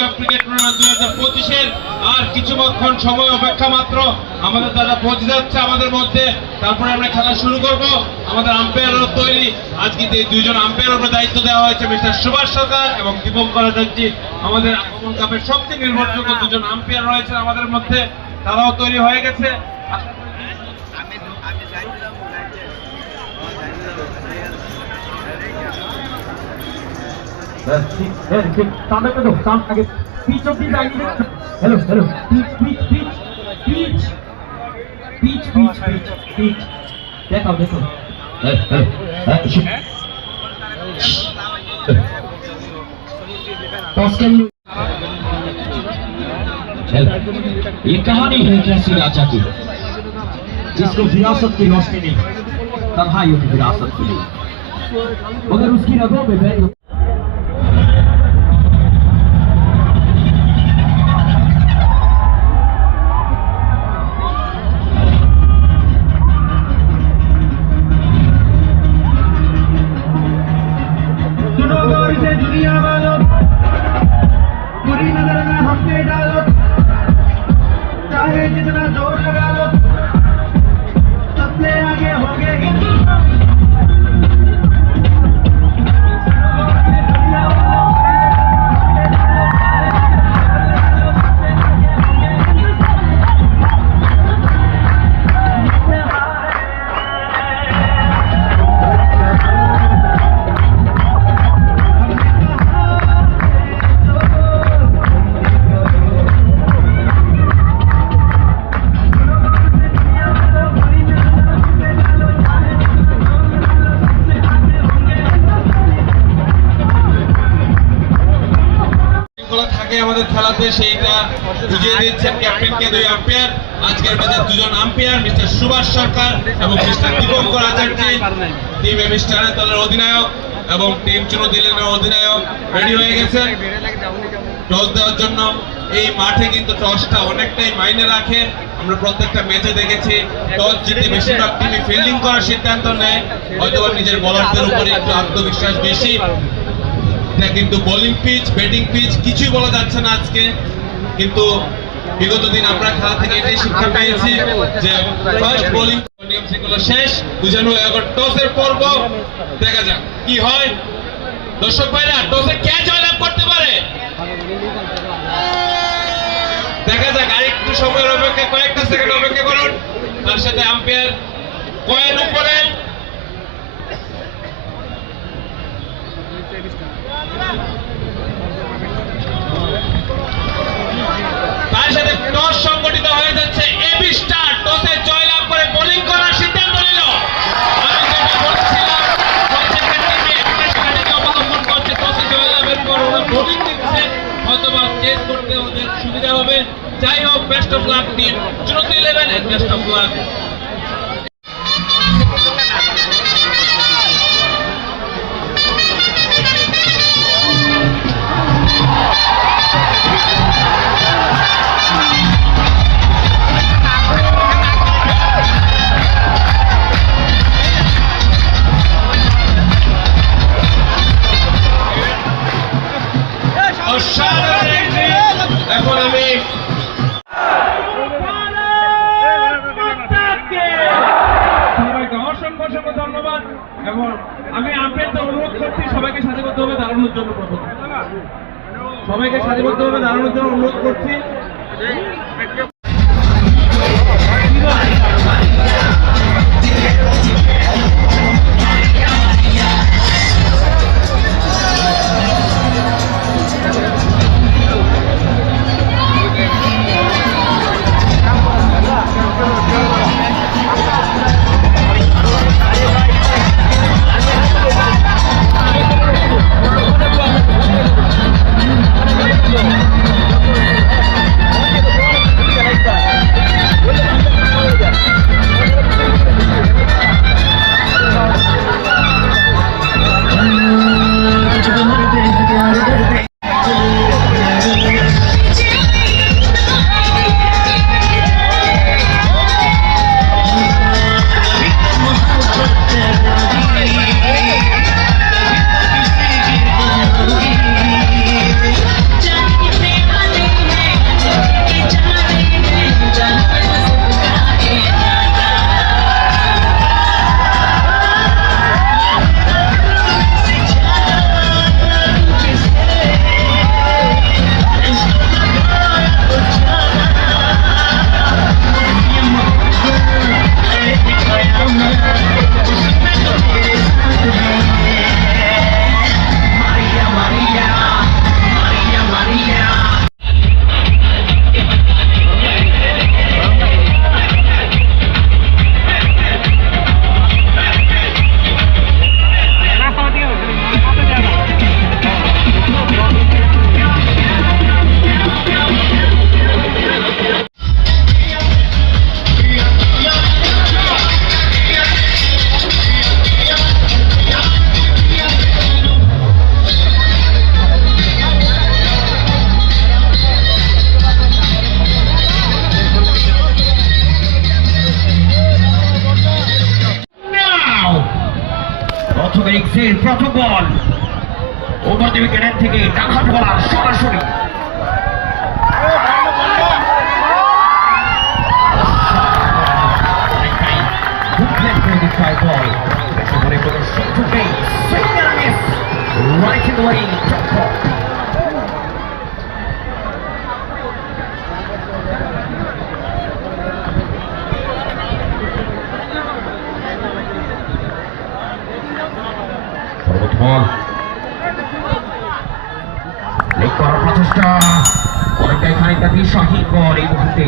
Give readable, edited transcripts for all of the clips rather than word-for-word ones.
Cup cricket tournament 2025-এর আর কিছুক্ষণ সময় অপেক্ষা মাত্র। আমাদের দাদা পৌঁছে যাচ্ছে আমাদের মধ্যে, তারপরে আমরা খেলা শুরু করব। আমাদের আম্পায়ারও তৈরি। আজকে এই দুইজন আম্পায়ারের উপর দায়িত্ব দেওয়া হয়েছে, মিস্টার সুভাষ সরকার এবং দীপঙ্কর আচার্য। আমাদের আগমন কাপের সবচেয়ে নির্ভরযোগ্য দুজন আম্পায়ার রয়েছে আমাদের মধ্যে, তারাও তৈরি হয়ে গেছে। Hello. Peach. देखो. ये कहानी है कैसी राजा की, जिसको विरासत की रोशनी नहीं, तन्हाइयों की विरासत की, मगर उसकी रगों में बह दुनिया वालों, बुरी नजर में हम पे डालो, चाहे जितना जोर लगा लो, सबसे आगे होंगे हिंदुस्तान। আমাদের খেলাতে সেইটা বুঝিয়ে দিচ্ছেন ক্যাপ্টেনকে দুই আম্পায়ার। আজকের ম্যাচের দুজন আম্পায়ার মিস্টার সুভাষ সরকার এবং মিস্টার দীপঙ্কর আচার্য, টিম এমিস্টারের দলের অধিনায়ক এবং টিম চুনো দিলেনের অধিনায়ক রেডি হয়ে গেছেন টস দেওয়ার জন্য। এই মাঠে কিন্তু টসটা অনেকটাই মাইনে রাখে। আমরা প্রত্যেকটা ম্যাচে দেখেছি টস জিতে বেশিরভাগ টিমই ফিল্ডিং করার সিদ্ধান্ত নেয়, হয়তো নিজের বোলারদের উপরে একটু আত্মবিশ্বাস বেশি। কিন্তু বোলিং পিচ, ব্যাটিং পিচ কিছুই বলা যাচ্ছে না আজকে, কিন্তু বিগত দিন আমরা খেলা থেকে এটাই শিক্ষা পেয়েছি যে ফার্স্ট বোলিং নিয়ম শৃঙ্খলা শেষ, বুঝানো এখন টসের পর্ব। দেখা যাক কি হয়। দর্শক ভাইরা, টসে কে জয়লাভ করতে পারে দেখা যাক। আরেকটু সময়ের অপেক্ষা, কয়েকটা সেকেন্ড অপেক্ষা করুন। তার সাথে আম্পায়ার কয়েন উপরে, তার সাথে টস সংগঠিত হয়ে যাচ্ছে। এবি স্টার টসে জয়লাভ করে বোলিং করার সিদ্ধান্ত নিল। আমি যেটা বলছিলাম, অবলম্বন করছে টসে জয়লাভের পর ওরা বোলিং দিচ্ছে, অথবা চেস করতে ওদের সুবিধা হবে। যাই হোক, best of luck team Chunati 11 and best of luck. এখন আমি সবাইকে অসংখ্য ধন্যবাদ এবং আমি আপনাদের অনুরোধ করছি সবাইকে সারিবদ্ধভাবে দাঁড়ানোর জন্য। প্রথমে সবাইকে সারিবদ্ধভাবে দাঁড়ানোর জন্য অনুরোধ করছি। প্রথম বল ওভার দি উইকেট থেকে ডানহাত বলার সরাসরি right in the way, top ball. Forward ball. Leg করার প্রচেষ্টা অনেকটাই খানিকটা দিশাহীন বল এই মুহূর্তে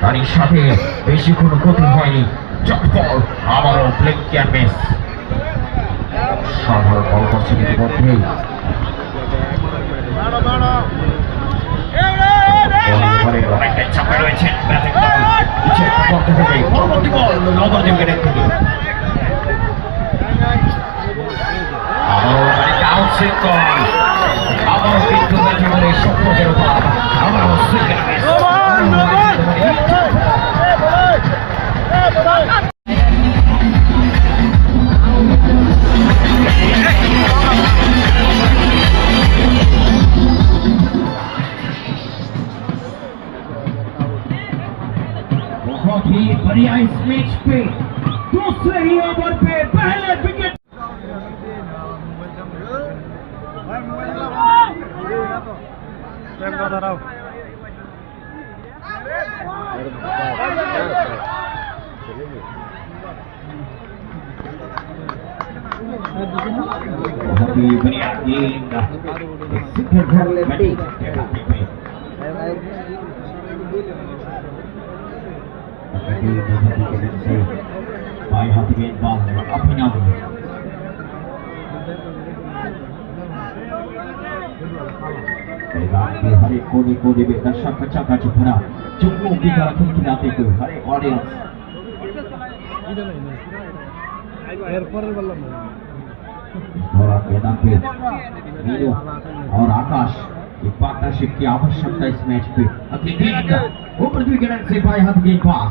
তারই সাথে বেশি কোনো ক্ষতি হয়নি চট বল আবারও ব্লেক ক্যানভেস সাধারণ বল করছেন ইতিমধ্যেই অনেকটাই চাপে রয়েছেন ব্যাটিং দল কিছু করতে হবে পরবর্তী বল নগর দেবের থেকে আবারও খানিকটা আউটসাইড বল আবারও কিন্তু ব্যাটিং বলে সম্পর্কের উপর আবারও সুইকেট बहुत ही बढ़िया इस मैच पे दूसरे ही ओवर पे पहले विकेट बहुत ही बढ़िया गेंद बाएं हाथ गेंदबाज अभिनव मैदान के हर एक कोने कोने में दर्शक खचाखच भरा चुप्पू की तरह खिलखिलाते हुए हर एक ऑडियंस मैदान पे मीनू और आकाश की पार्टनरशिप की आवश्यकता इस मैच पे अगली गेंद ऊपर विकेट से बाएं हाथ गेंदबाज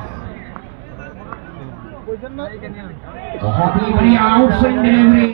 बहुत ही बढ़िया आउटस्विंग डिलीवरी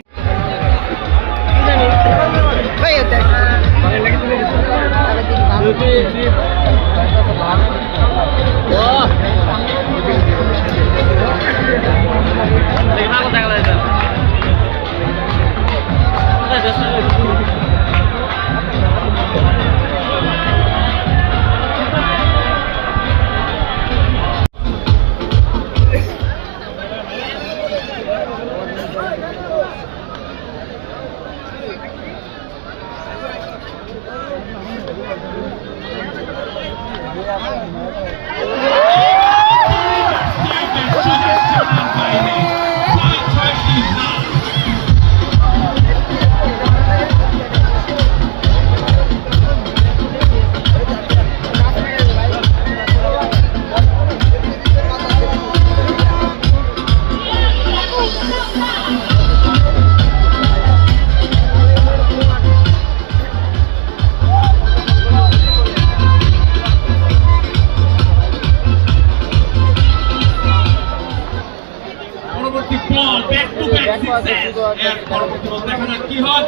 কি হয়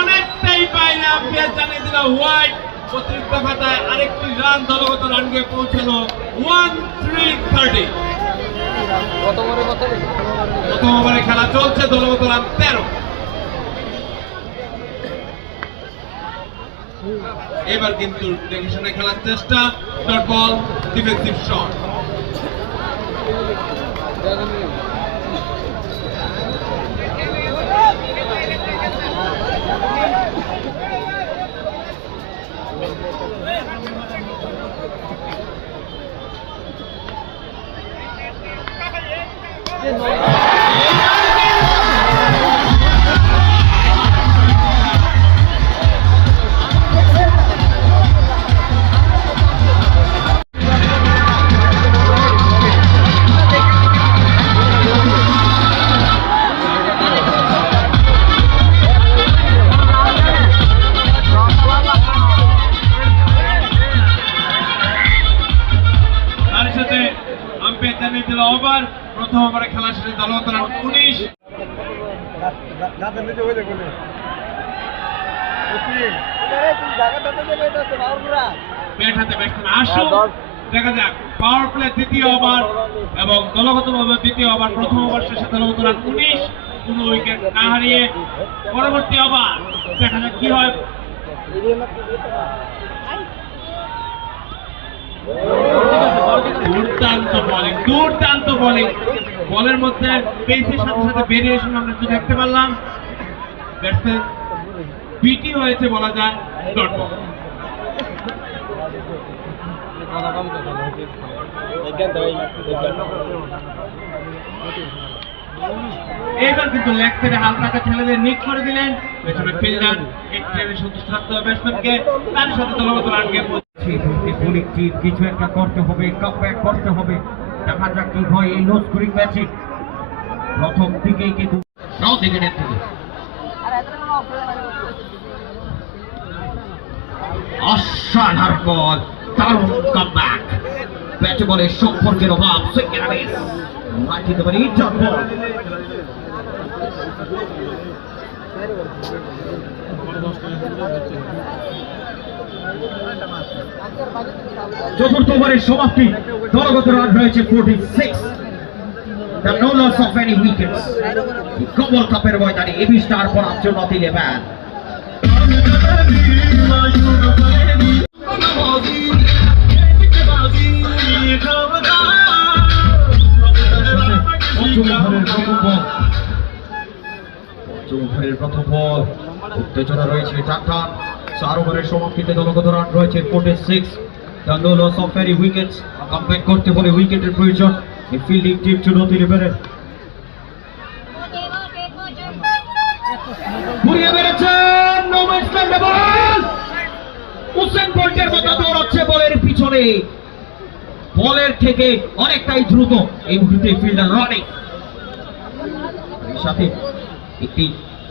অনেকটাই পায় না আম্পায়ার জানিয়ে দিল হোয়াইট অতিরিক্ত খাতায় আরেকটি রান দলগত রানকে পৌঁছালো 1-3-30 প্রথম ওভারে খেলা চলছে দলগত রান 13 এবার কিন্তু দেখে শুনে খেলার চেষ্টা ডট বল ডিফেন্সিভ শট প্রথম ওভারে খেলা শেষে দলগত রান 19। ব্যাট হাতে ব্যাটসম্যান আসুক, দেখা যাক পাওয়ার প্লে দ্বিতীয় ওভার এবং দলগতভাবে দ্বিতীয় ওভার। প্রথম ওভার শেষে দলগত রান 19, কোনো উইকেট না হারিয়ে পরবর্তী ওভার দেখা যাক কি হয়। দুর্দান্ত বোলিং, বলের মধ্যে পেসের সাথে সাথে ভেরিয়েশন আমরা একটু দেখতে পারলাম। ব্যাটসম্যান বিটি হয়েছে বলা যায়, ডট বল। এবার কিন্তু লেগ সাইডে হালকা ঠেলে দিয়ে নিক করে দিলেন পেছনে ফিল্ডার। একটু সন্তুষ্ট থাকতে হবে ব্যাটসম্যানকে, তার সাথে দলগত রান গেম। কিছু একটা করতে হবে, কামব্যাক করতে হবে। দেখা যাক কি হয় এই লো স্কোরিং ম্যাচে। প্রথম দিকেই কিন্তু উইকেটের থেকে অসাধারণ বল, দারুণ কামব্যাক। ব্যাটে বলে সম্পর্কের অভাব, সুইং এন্ড মিস, রাইট দিতে পারে ডট বল। চতুর্থ ওভারের সমাপ্তি, দলগত রান হয়েছে 46। The no loss of any wickets. কমল কাপের ময়দানে এবি স্টার পরাস্ত নট 11। প্রথম বল, উত্তেজনা রয়েছে টাটা। 4 ওভারের সমাপ্তিতে দলগত রান রয়েছে 46। The no loss of any wickets. Comeback করতে হলে উইকেটের প্রয়োজন। এই ফিল্ডিং টিম চুনতি লেভেলের ঘুরিয়ে বেড়েছেন, নো ম্যাচ ল্যান্ড বল। উসেন বোল্টের মতো দৌড়াচ্ছে বলের পিছনে, বলের থেকে অনেকটাই দ্রুত এই মুহূর্তে ফিল্ডার রানিং। এর সাথে একটি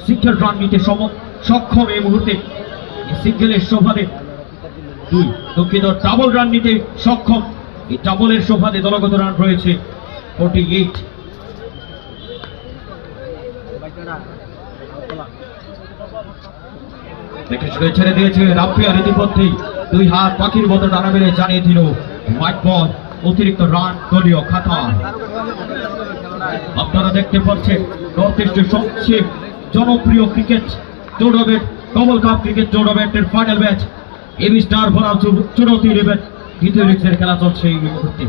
সিঙ্গেল রান নিতে সক্ষম এই মুহূর্তে। সিঙ্গেলের সুবাদে দুঃখিত ডাবল রান নিতে সক্ষম। এই ডাবলের সুবাদে দলগত রান রয়েছে 48। দেখে শুনে ছেড়ে দিয়েছে রাফিয়ার, ইতিমধ্যেই 2 হাত পাখির মতো ডানা মেরে জানিয়ে দিল হোয়াইট বল, অতিরিক্ত রান দলীয় খাতা। আপনারা দেখতে পাচ্ছেন নর্থ ইস্টের সবচেয়ে জনপ্রিয় ক্রিকেট টুর্নামেন্ট কমল কাপ ক্রিকেট টুর্নামেন্টের ফাইনাল ম্যাচ এবি স্টার বনাম চুনতি লেভেল দ্বিতীয় ইনিংসের খেলা চলছে এই মুহূর্তে।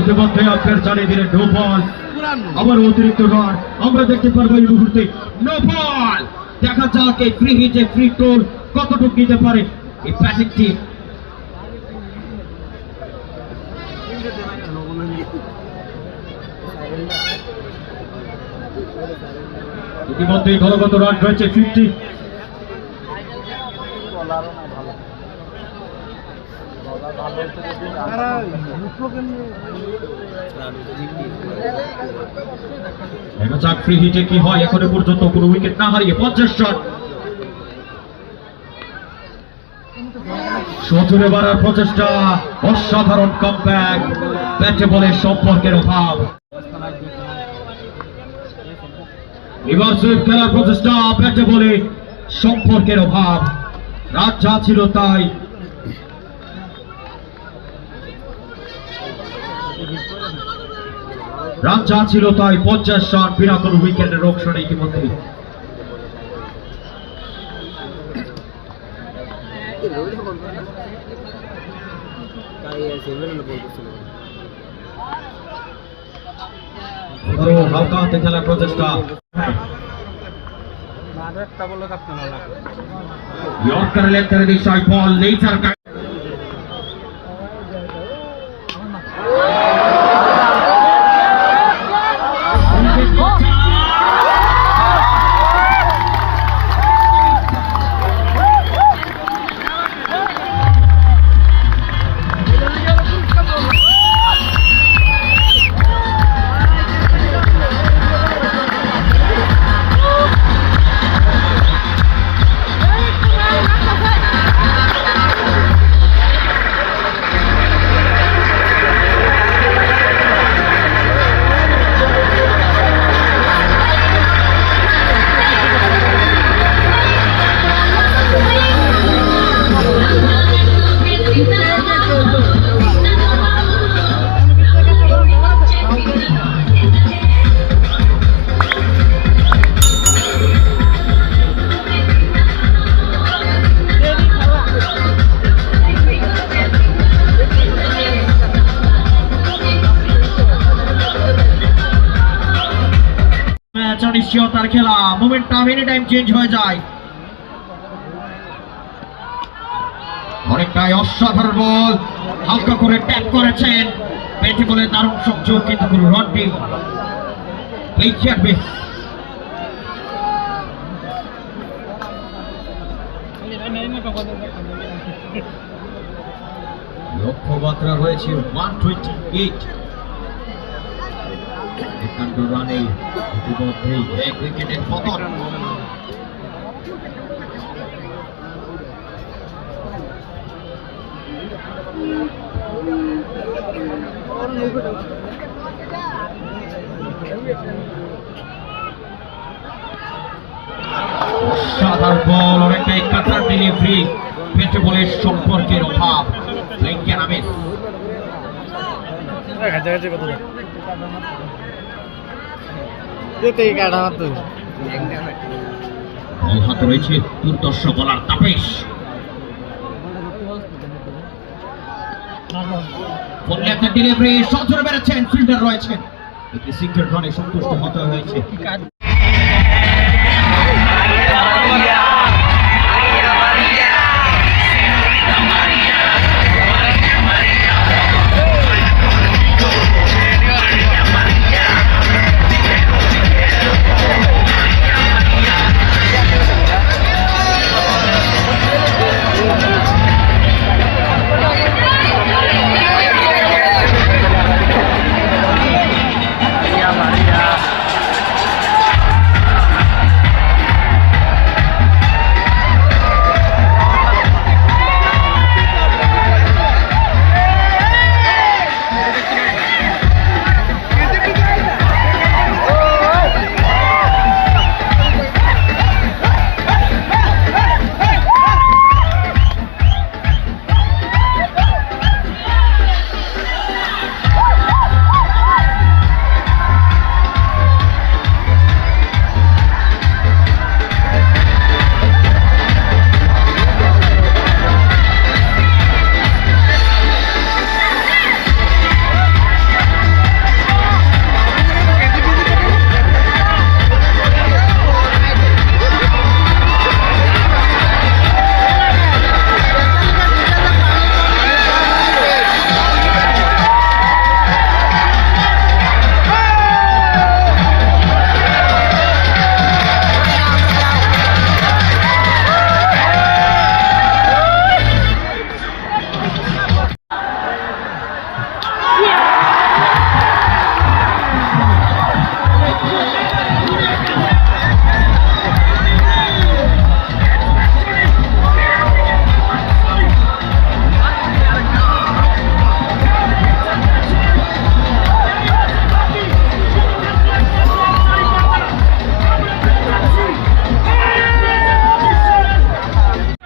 ইতিমধ্যে আপনার জানিয়ে দিলেন নো বল, আবার অতিরিক্ত রান আমরা দেখতে পারবো এই মুহূর্তে। নো বল, দেখা যাক এই ফ্রি হিটে ফ্রি টোল কতটুকু নিতে পারে এই ব্যাটিং টিম। ইতিমধ্যেই দলগত রান রয়েছে 50। ফ্রি হিটে কি হয়, এখনো পর্যন্ত কোনো উইকেট না হারিয়ে 50 রান। সজোরে বাড়ার প্রচেষ্টা, অসাধারণ কামব্যাক, ব্যাটে বলের সম্পর্কের অভাব। রিভার্স সুইপ খেলার প্রচেষ্টা, ব্যাটে বলে সম্পর্কের অভাব। রাত যা ছিল তাই। রান যা ছিল তাই, 50 রান বিনা কোনো উইকেটের রক্ষণ ইতিমধ্যে। হালকা হাতে খেলার প্রচেষ্টা, ইয়র্কার লেগ করে দিশায় বল নেচার ম্যাচ অনিশ্চয়তার খেলা, মোমেন্টাম এনি টাইম চেঞ্জ হয়ে যায়। অনেকটাই অসাধারণ বল, হালকা করে ট্যাপ করেছেন, পেটে বলে দারুণ সংযোগ, কিন্তু কোনো রডি এই খেলবে। লক্ষ্যমাত্রা রয়েছে 128। 51 রানে ইতিমধ্যেই এক উইকেটের পতন। সাধারণ বল, অনেকটাই কাটার ডেলিভারি, পেটে বলের সম্পর্কের অভাব। লেঙ্কেনামিস বল হাতে রয়েছে দুর্দর্শ বলার তাপেশ। ডেলিভারি সজোরে বেড়েছেন, ফিল্ডার রয়েছেন, একটি সিঙ্গেল রানে সন্তুষ্ট হতে হয়েছে।